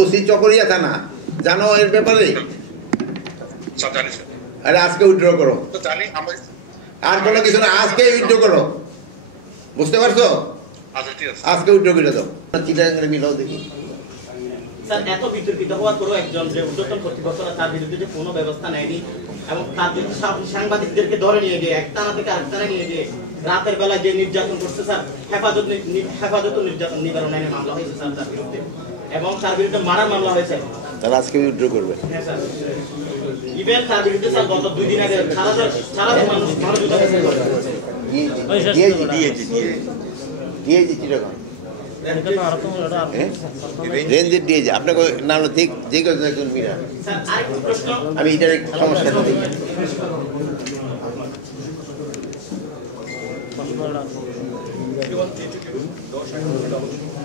OC Chakaria থানা, জানো এর ব্যাপারে? আরে আজকে উইথড্র করো, আর কোনো কিছু না, আজকে উইথড্র করো, বুঝতে পারছো? আজকে উইথড্র করে দাও। চিটাগাঙ্গে মিলাও দেখি। স্যার, এত বিতর্কিত হওয়ার পরও একজন যে ঊর্ধ্বতন কর্তৃপক্ষ তার বিরুদ্ধে যে কোনো ব্যবস্থা নেয়নি এবং তার বিরুদ্ধে সাংবাদিকদেরকে ধরে নিয়ে গিয়ে এক থানা থেকে আরেক থানায় নিয়ে গিয়ে রাতের বেলা যে নির্যাতন করছে স্যার, হেফাজত নির্যাতন নিবারণ আইনে মামলা হয়েছে স্যার তার বিরুদ্ধে, এবং তার বিরুদ্ধে মারার মামলা হয়েছে। তাহলে আজকে উইথড্র করবে? হ্যাঁ স্যার, ইভেন তার বিরুদ্ধে স্যার গত 2 দিন আগে সারা মানুষ মানবতা দিয়েছি চিটাগাং রেঞ্জের দিয়েছে আপনাকে না হলো ঠিক যে একজন মিরা। আমি এটার সমস্যা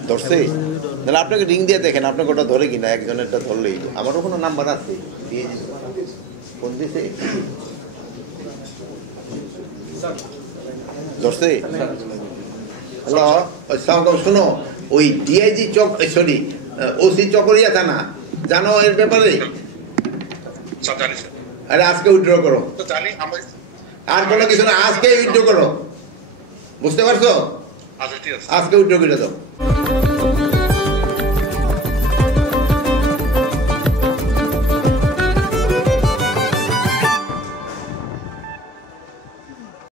ধরছে, তাহলে আপনাকে রিং দিয়ে দেখেন আপনাকে ওটা ধরে কিনা, একজনেরটা ধরলেই। আমারও কোনো নাম্বার আছে, দিয়ে ফোন দিয়েছে, ধরছে। হ্যালো, আসসালামু শুনো, ওই ডিআইজি চক, সরি ওসি চকরিয়া থানা, জানো এর ব্যাপারে? আরে আজকে উইথড্র করো, আর কোনো কিছু না, আজকে উইথড্র করো, বুঝতে পারছো? আজকে উইথড্র করে দাও।